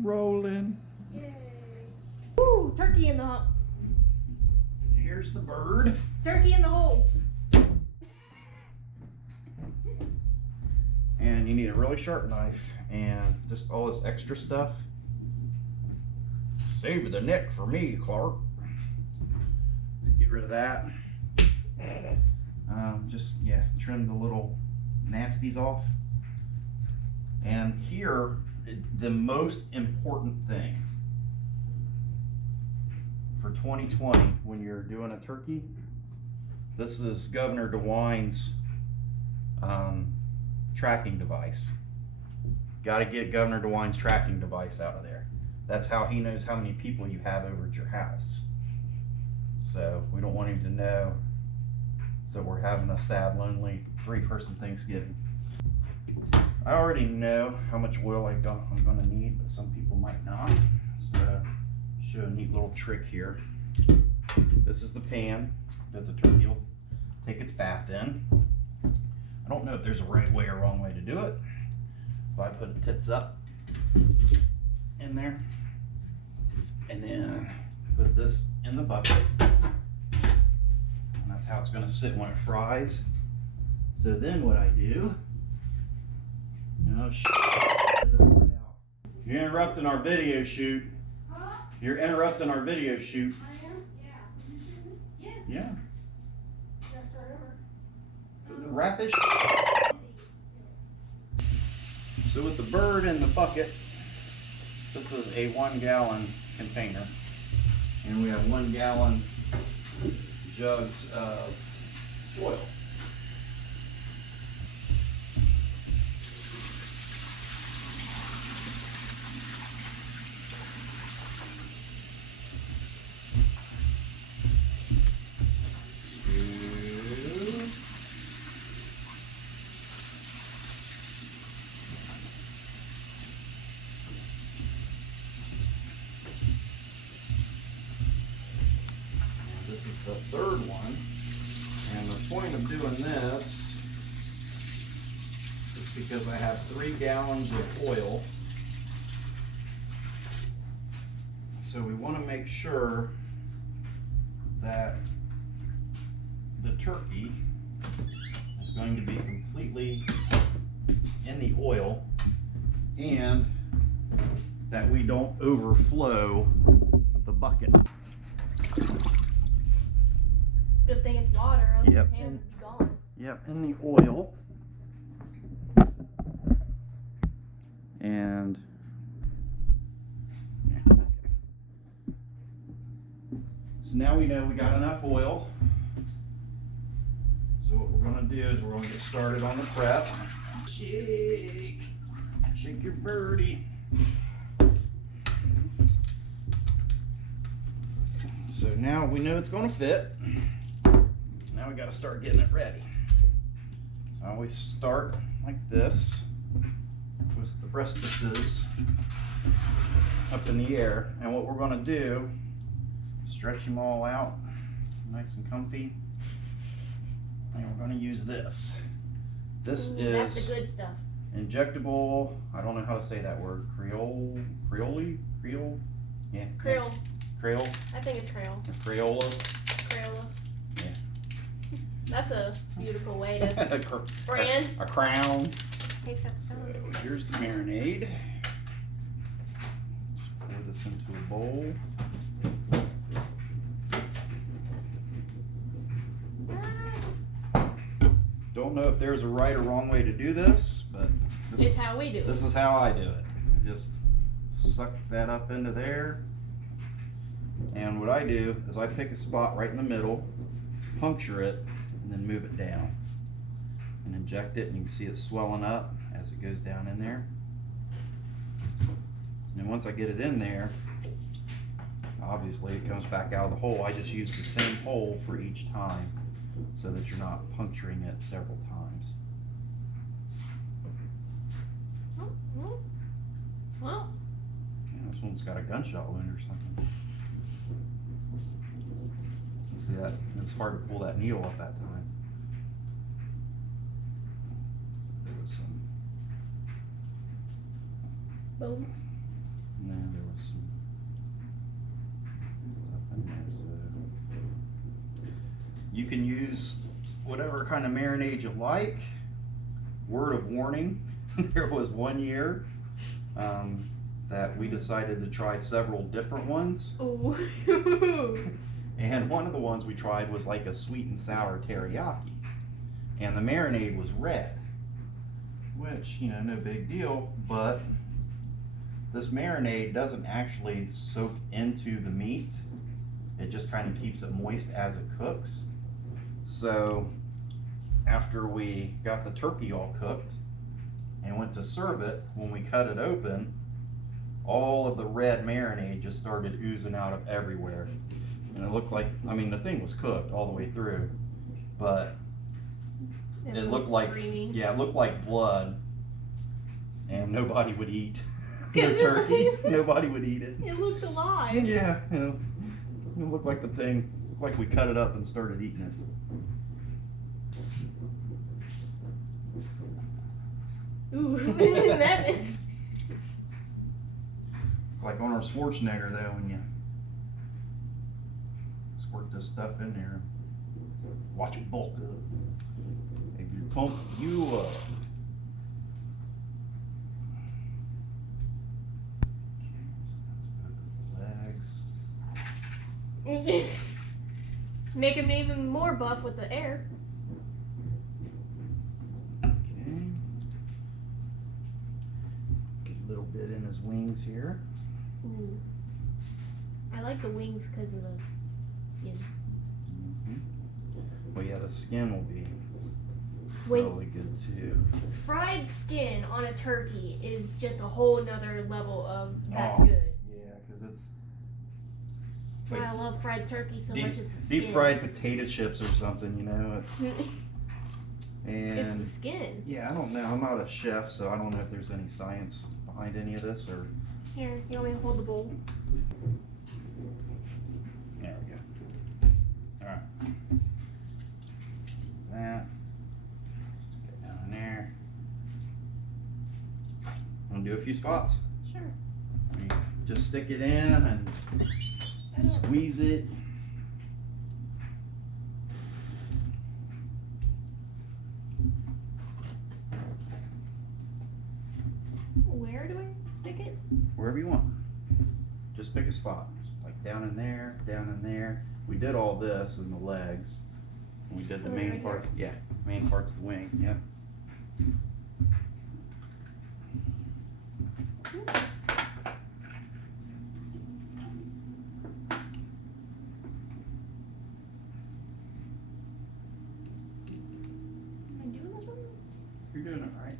rolling. Yay. Woo, turkey in the Here's the bird. turkey in the hole. And you need a really sharp knife and just all this extra stuff. Save the neck for me, Clark. Let's get rid of that. Just, yeah, trim the little nasties off. And here, the most important thing for 2020 when you're doing a turkey, this is Governor DeWine's tracking device. Got to get Governor DeWine's tracking device out of there. That's how he knows how many people you have over at your house. So we don't want him to know that we're having a sad, lonely 3-person Thanksgiving. I already know how much oil I'm gonna need, but some people might not. So show a neat little trick here. This is the pan that the turkey will take its bath in. I don't know if there's a right way or wrong way to do it. If I put the tits up in there and then put this in the bucket, and that's how it's going to sit when it fries. So then what I do, this part out. You're interrupting our video shoot. Huh? You're interrupting our video shoot. I am? Yeah. You shouldn't? Yes. Yeah. Just start over. Wrap it. So with the bird in the bucket, this is a 1-gallon container, and we have 1-gallon jugs of oil. This is the third one, and the point of doing this is because I have 3 gallons of oil, so we want to make sure that the turkey is going to be completely in the oil and that we don't overflow the bucket. Good thing it's water, else Yep. your hand would be gone. Yep, in the oil. And yeah, okay. So now we know we got enough oil. So what we're gonna do is we're gonna get started on the prep. Shake your birdie. So now we know it's gonna fit. Now we got to start getting it ready. So I always start like this with the breastises up in the air. And what we're going to do, stretch them all out nice and comfy. And we're going to use this. This is That's the good stuff. injectable, I don't know how to say that word, Creole? Yeah. Creole. Creole? I think it's Creole. Crayola? Crayola. Yeah. That's a beautiful way to brand. A crown. Takes up So some. here's the marinade. Just pour this into a bowl. Nice. Don't know if there's a right or wrong way to do this, but It's how we do it. this is how I do it. I just suck that up into there. And what I do is I pick a spot right in the middle, puncture it, and then move it down. And inject it, and you can see it swelling up as it goes down in there. And once I get it in there, obviously it comes back out of the hole. I just use the same hole for each time so that you're not puncturing it several times. Well, Yeah, this one's got a gunshot wound or something. See that? It's hard to pull that needle up that time. There was some boom. And then there was some stuff in there. So you can use whatever kind of marinade you like. Word of warning, there was one year that we decided to try several different ones. Oh. And one of the ones we tried was like a sweet and sour teriyaki. And the marinade was red, which, you know, no big deal, but this marinade doesn't actually soak into the meat. It just kind of keeps it moist as it cooks. So after we got the turkey all cooked and went to serve it, when we cut it open, all of the red marinade just started oozing out of everywhere. And it looked like, I mean, the thing was cooked all the way through, but it looked like, screaming. yeah, it looked like blood, and nobody would eat the turkey. Nobody would eat it. It looked alive. Yeah, you know, it looked like the thing, looked like we cut it up and started eating it. Ooh, that. Like on our Schwarzenegger though, when you squirt this stuff in there, watch it bulk up. If you pump you up. Okay, so that's both of the legs. Make him even more buff with the air. Okay. Get a little bit in his wings here. Ooh. I like the wings because of the skin. Well, yeah, the skin will be Wait. really good too. Fried skin on a turkey is just a whole nother level of that's Oh, good. Yeah, because it's That's why I love fried turkey so deep, much. It's the skin. deep fried potato chips or something, you know. It's the And skin. yeah, I don't know. I'm not a chef, so I don't know if there's any science behind any of this or. Here, you want me to hold the bowl? There we go. All right. So that. Stick it down in there. I'm gonna do a few spots. Sure. There you go. Just stick it in and squeeze it. Where do I stick it? Wherever you want. Just pick a spot. Like down in there, down in there. We did all this in the legs. We did So the right main here? parts. Yeah, main parts of the wing. Yep. Am I doing this one? You're doing it right.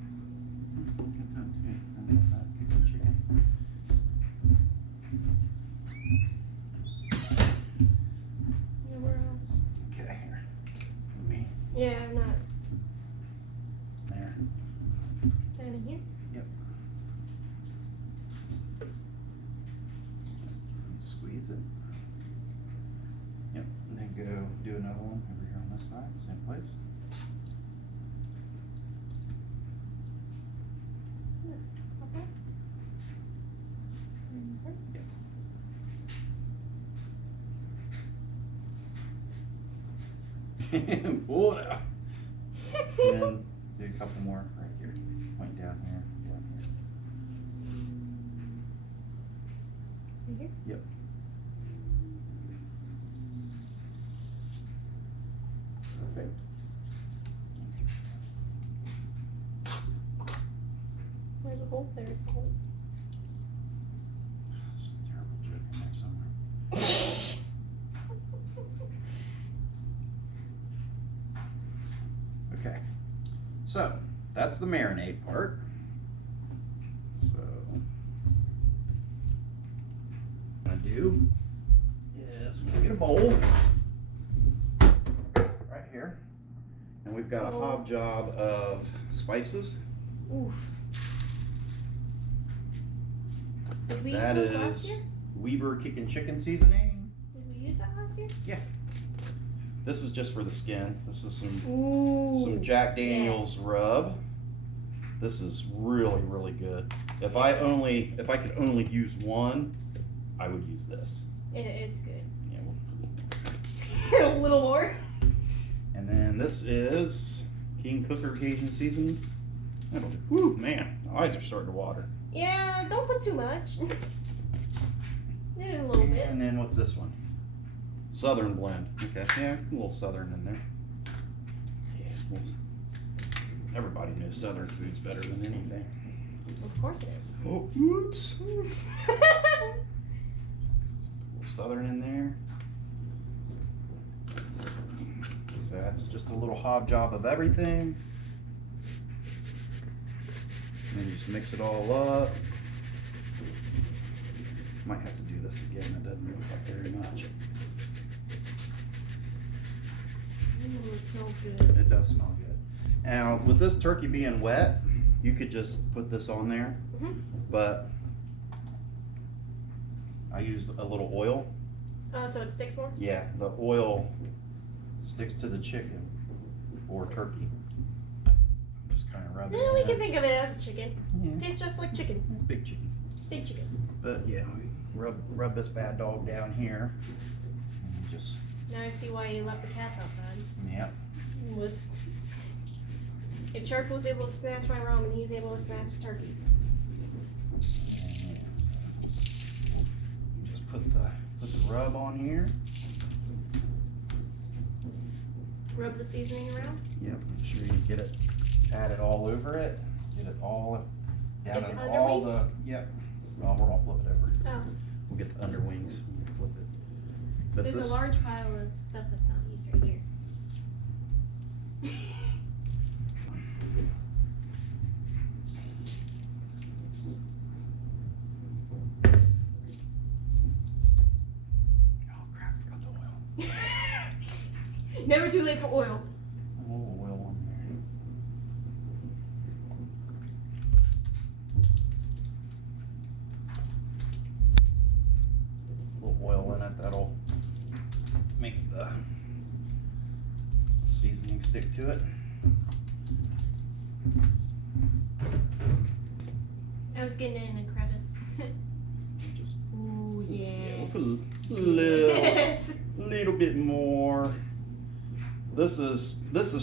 Get that too. And then that pickled chicken. Yeah, where else? Okay, here. Let me. Yeah, I'm not. There. Down in here? Yep. And squeeze it. Yep. And then go do another one over here on this side, same place. Okay. Mhm. And pull it out. And then do a couple more right here. Point down here, down here. Right here? Yep. Perfect. Where's the hole? There's the hole. It's a terrible joke in there somewhere. Okay. So that's the marinade part. So what I'm gonna do is we're gonna get a bowl right here, and we've got a hob job of spices. Oof. Did we That use those last is year? Weber Kickin' Chicken Seasoning. Did we use that last year? This is just for the skin. This is some Ooh. Jack Daniel's yes. rub. This is really, really good. If I could only use one, I would use this. It's good. Yeah, we'll A little more. and then this is King Cooker Cajun Seasoning. That'll do. Whew, man, my eyes are starting to water. Yeah, don't put too much. Do a little bit. And then what's this one? Southern blend. Okay, yeah, a little Southern in there. Yeah, everybody knows Southern food's better than anything. Of course it is. Oh, oops. A little Southern in there. So that's just a little hob job of everything. And then you just mix it all up. Might have to do this again. That doesn't look like very much. Ooh, it smells good. It does smell good. Now, with this turkey being wet, you could just put this on there, but I use a little oil. Oh, so it sticks more? Yeah, the oil sticks to the chicken or turkey. Just kind of rub it Yeah, we in. can think of it as a chicken. Yeah, Tastes just like chicken. big chicken. Big chicken. But yeah, we rub this bad dog down here. And just, Now I see why you left the cats outside. yeah. If Chark was able to snatch my ramen, he's able to snatch the turkey. And so you just put the rub on here. Rub the seasoning around. Yep, make sure you get it, pat it all over it, get it all down Like in the all underwings? yep. Well, we're gonna flip it over. Oh, We'll get the underwings and we'll flip it. But there's this, a large pile of stuff that's not used right here. oh crap, forgot the oil. Never too late for oil. A little oil on there. A little oil in it, that'll make the seasoning stick to it. I was getting it in a crevice. So we just, Ooh, yeah, yes. we'll put a little, Yes. little bit more. This is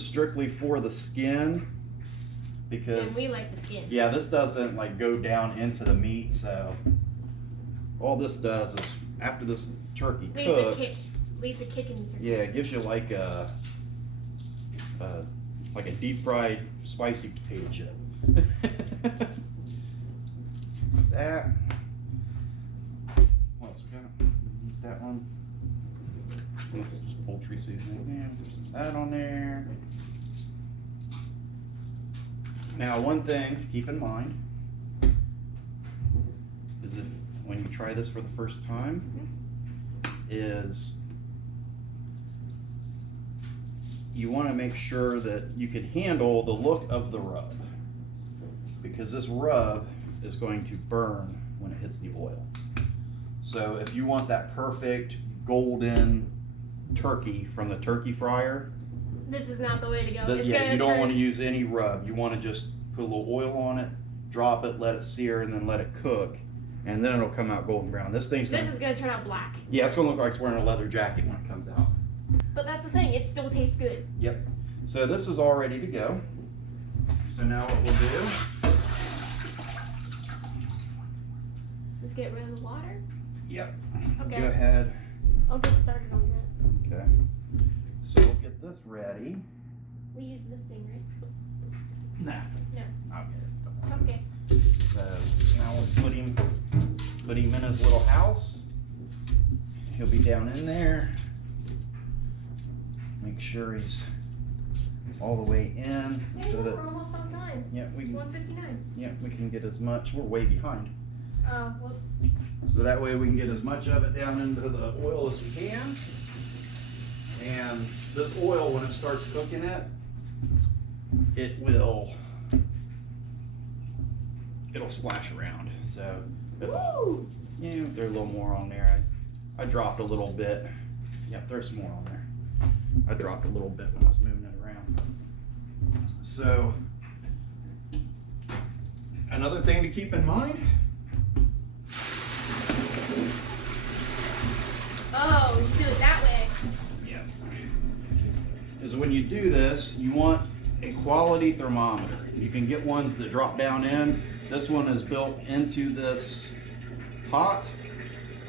strictly for the skin because And we like the skin. yeah, this doesn't like go down into the meat. So all this does is after this turkey Leaves a cooks, kick. Leaves a kick in the turkey. yeah, it gives you like a deep fried spicy potato chip. That. What else we got? Use that one. This is just poultry seasoning. Yeah, there's some of that on there. Now, one thing to keep in mind is if when you try this for the first time, is you want to make sure that you can handle the look of the rub, because this rub is going to burn when it hits the oil. So if you want that perfect golden turkey from the turkey fryer, This is not the way to go. It's yeah, gonna you don't turn- want to use any rub. You want to just put a little oil on it, drop it, let it sear, and then let it cook, and then it'll come out golden brown. This thing's gonna, This is gonna turn out black. yeah, it's gonna look like it's wearing a leather jacket when it comes out. But that's the thing, it still tastes good. Yep. So this is all ready to go. So now what we'll do, Let's get rid of the water. yep, Okay. go ahead. I'll get started on that. Okay. So we'll get this ready. We use this thing, right? Nah. No. I'll get it. Okay. So now we'll put him in his little house. He'll be down in there. Make sure he's all the way in Hey, so look, that we're almost on time. yeah we It's can 1:59. we can get as much. We're way behind. Oh, whoops. So that way we can get as much of it down into the oil as we can. And this oil, when it starts cooking it'll splash around. So if Woo! Yeah, there's a little more on there. I dropped a little bit. Yeah, there's some more on there. I dropped a little bit when I was moving it around. So, another thing to keep in mind. Oh, you do it that way. Yeah. Is when you do this, you want a quality thermometer. You can get ones that drop down in. This one is built into this pot.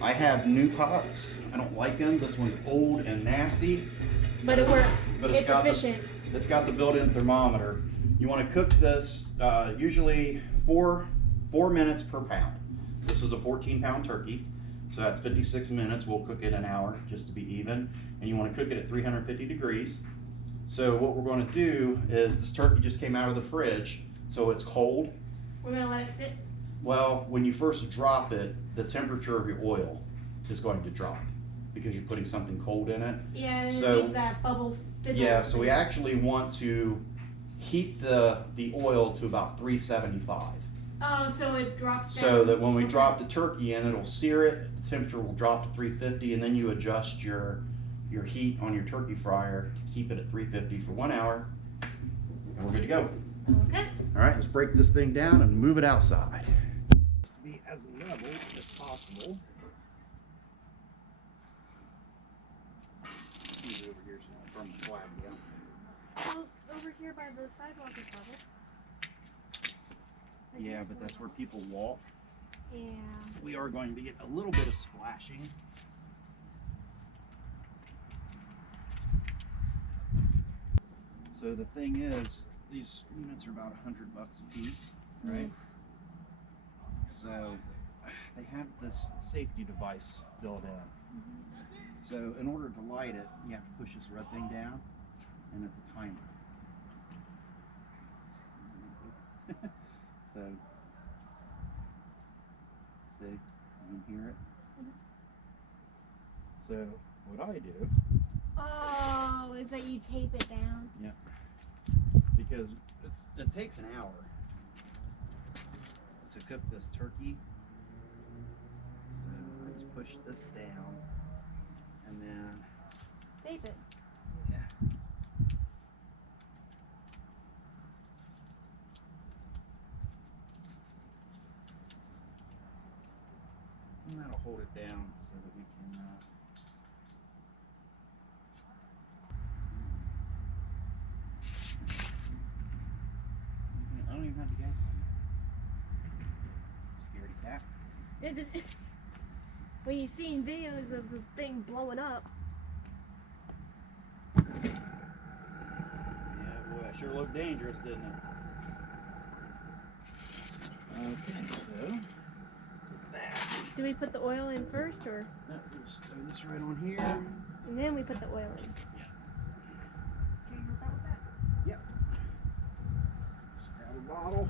I have new pots. I don't like them. This one's old and nasty. But it works. But It's got efficient. It's got the built-in thermometer. You want to cook this usually 4 minutes per pound. This is a 14-pound turkey, so that's 56 minutes. We'll cook it an hour just to be even. And you want to cook it at 350 degrees. So what we're going to do is this turkey just came out of the fridge, so it's cold. We're gonna let it sit. Well, when you first drop it, the temperature of your oil is going to drop because you're putting something cold in it. Yeah, and So- it leaves that bubble fizzle. Yeah, so we actually want to heat the oil to about 375. Oh, so it drops down. So that when we Okay. drop the turkey in, it'll sear it, the temperature will drop to 350, and then you adjust your heat on your turkey fryer to keep it at 350 for 1 hour, and we're good to go. Okay. All right, let's break this thing down and move it outside. To be as level as possible. Move it over here so I don't burn the flag down. Well, over here by the sidewalk is level. Yeah, but that's where people walk. Yeah. We are going to get a little bit of splashing. So the thing is, these units are about $100 a piece, right? So they have this safety device built in. So in order to light it, you have to push this red thing down, and it's a timer. So, see, you can hear it. So what I do, Oh, is that you tape it down? because it takes an hour to cook this turkey. So I just push this down, and then Tape it. yeah. And that'll hold it down so that we can. I don't even have the gas on. Scaredy cat. Well, you've seen videos of the thing blowing up. Yeah, boy, that sure looked dangerous, didn't it? Okay, so that. Do we put the oil in first, or We'll just throw this right on here. and then we put the oil in? Yeah. Okay, you okay with that? Yep. Just grab a bottle.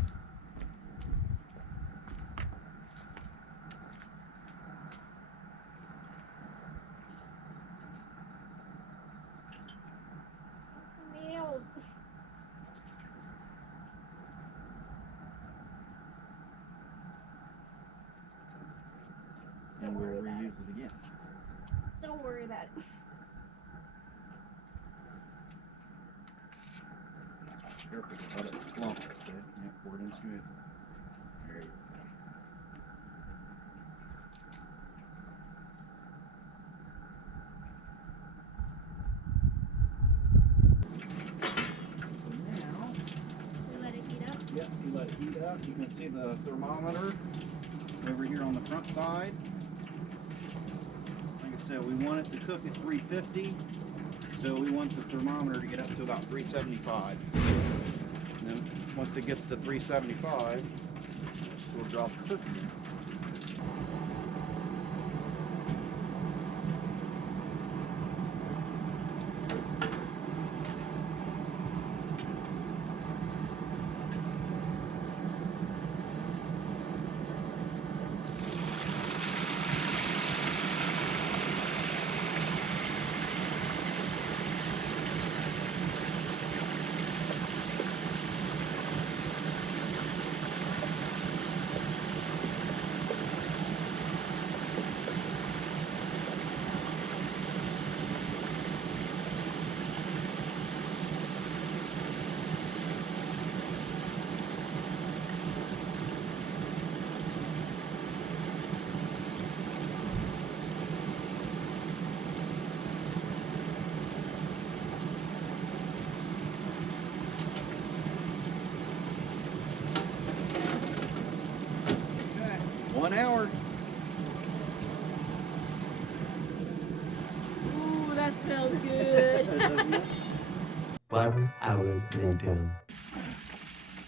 Nails. And Don't we'll worry about reuse it again. Don't worry about it. Careful, let it clump. See? Yeah, pour it in smooth. There you go. So now, We let it heat up. yep, you let it heat up. You can see the thermometer over here on the front side. Like I said, we want it to cook at 350. So we want the thermometer to get up to about 375. And then once it gets to 375, we'll drop the turkey in. that smells good. 1 hour later.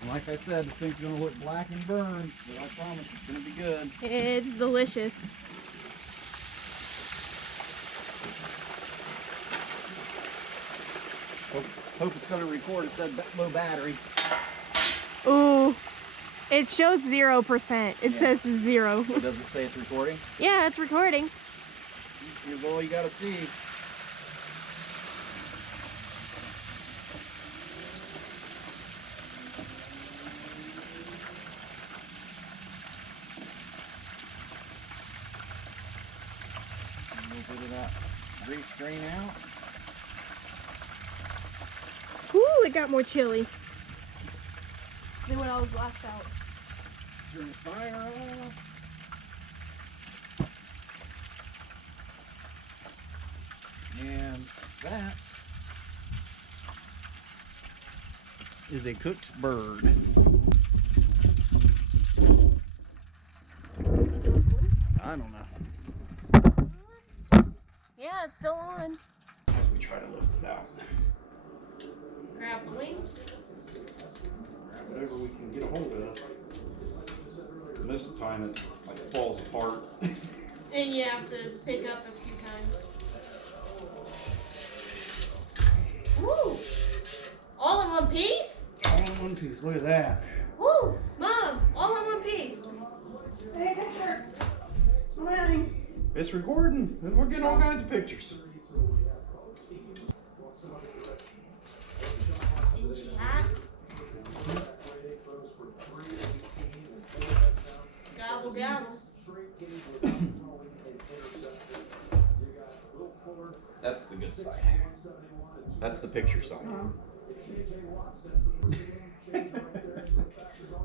Like I said, this thing's gonna look black and burned, but I promise it's gonna be good. It's delicious. Hope it's gonna record. It said low battery. Ooh, it shows 0%. It says 0. Does it say it's recording? Yeah, it's recording. Here's all you gotta see. A little bit of that grease drain out. Ooh, it got more chilly than when I was last out. Turn the fire off. And that is a cooked bird. I don't know. Yeah, it's still on. We try to lift it out. Grab the wings. Grab whatever we can get a hold of. Most of the time it like falls apart. And you have to pick up a few times. Woo! All in one piece? All in one piece. Look at that. Woo! Mom, all in one piece. Hey, picture. Smiling. It's recording. And we're getting all kinds of pictures. Isn't she hot? Gobble, gobble. That's the good side. That's the picture side.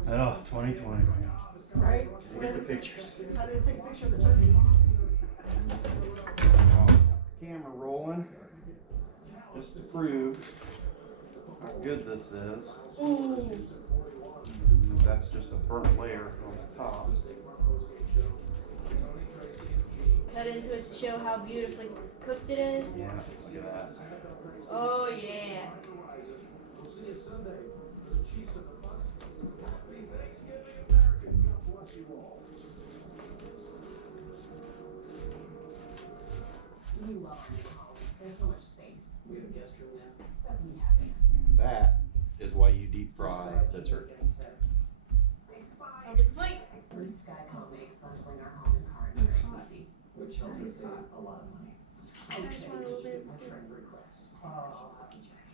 Oh, 2020, man. Right? You get the pictures. Decided to take a picture of the turkey. Camera rolling. Just to prove how good this is. Ooh. That's just a burnt layer on the top. Cut into it to show how beautifully cooked it is. Yeah, look at that. Oh, yeah. You love our new home. There's so much space. We have a guest room now. That'd be happiness. And that is why you deep fry the turkey. I'll get the plate. This guy called me bundling our home and car into XCC, which helps us save a lot of money. Okay, friend request. Oh, I'll have to check.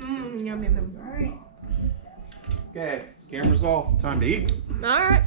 Yum, yum, yum. All right. Okay, camera's off. Time to eat. All right.